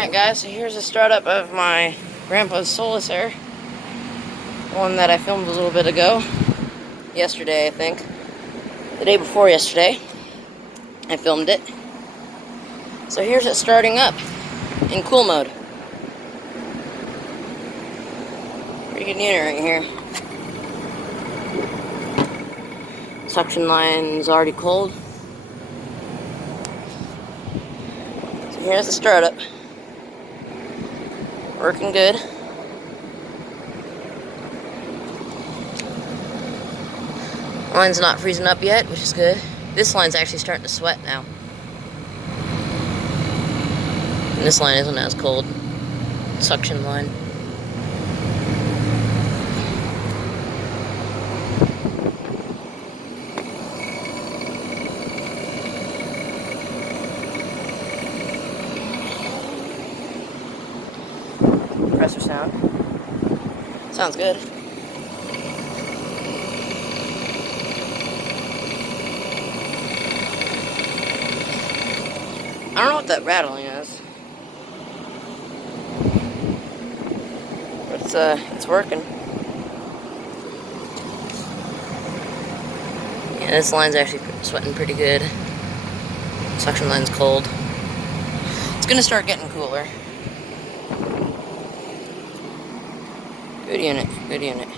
Alright guys, so here's a startup of my grandpa's SoleusAir. One that I filmed a little bit ago. Yesterday, I think. The day before yesterday. I filmed it. So here's it starting up in cool mode. Pretty good unit right here. Suction line's already cold. So here's the startup. Working good. Line's not freezing up yet, which is good. This line's actually starting to sweat now. And this line isn't as cold. Suction line. Compressor sound. Sounds good. I don't know what that rattling is, but it's working. Yeah, this line's actually sweating pretty good. Suction line's cold. It's gonna start getting cooler. Good unit, good unit.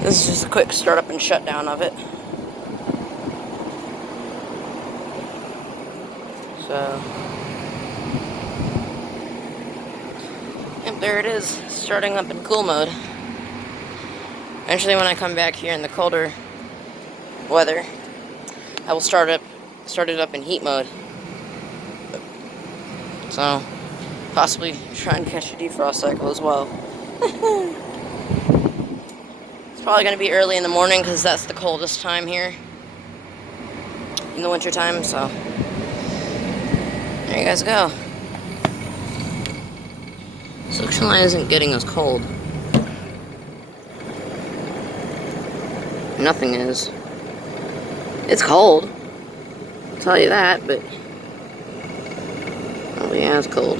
This is just a quick startup and shutdown of it. So, yep, there it is, starting up in cool mode. Eventually when I come back here in the colder weather, I will start it up in heat mode. So, possibly try and catch a defrost cycle as well. It's probably going to be early in the morning because that's the coldest time here in the winter time, so there you guys go. Suction line isn't getting as cold. Nothing is. It's cold, I'll tell you that, but oh yeah, it's cold.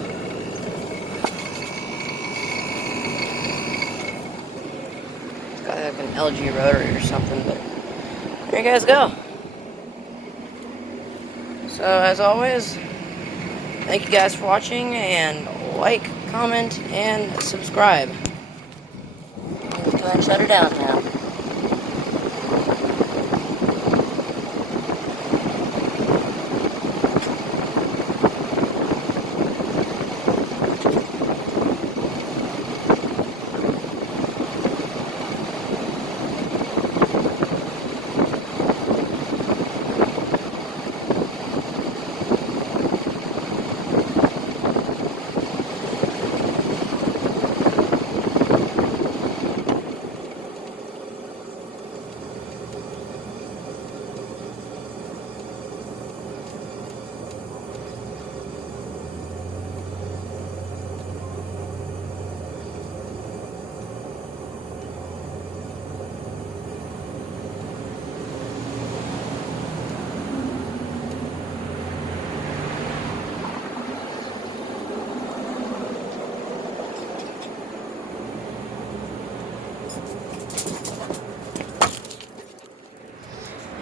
It's got like an LG rotary or something, but there you guys go. So as always, thank you guys for watching, and like, comment, and subscribe. Let's go ahead and shut her down now.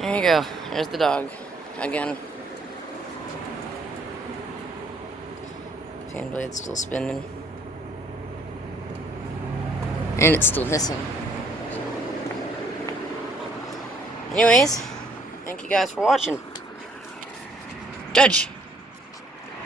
There you go. There's the dog again. Fan blade's still spinning. And it's still hissing. Anyways, thank you guys for watching. Judge!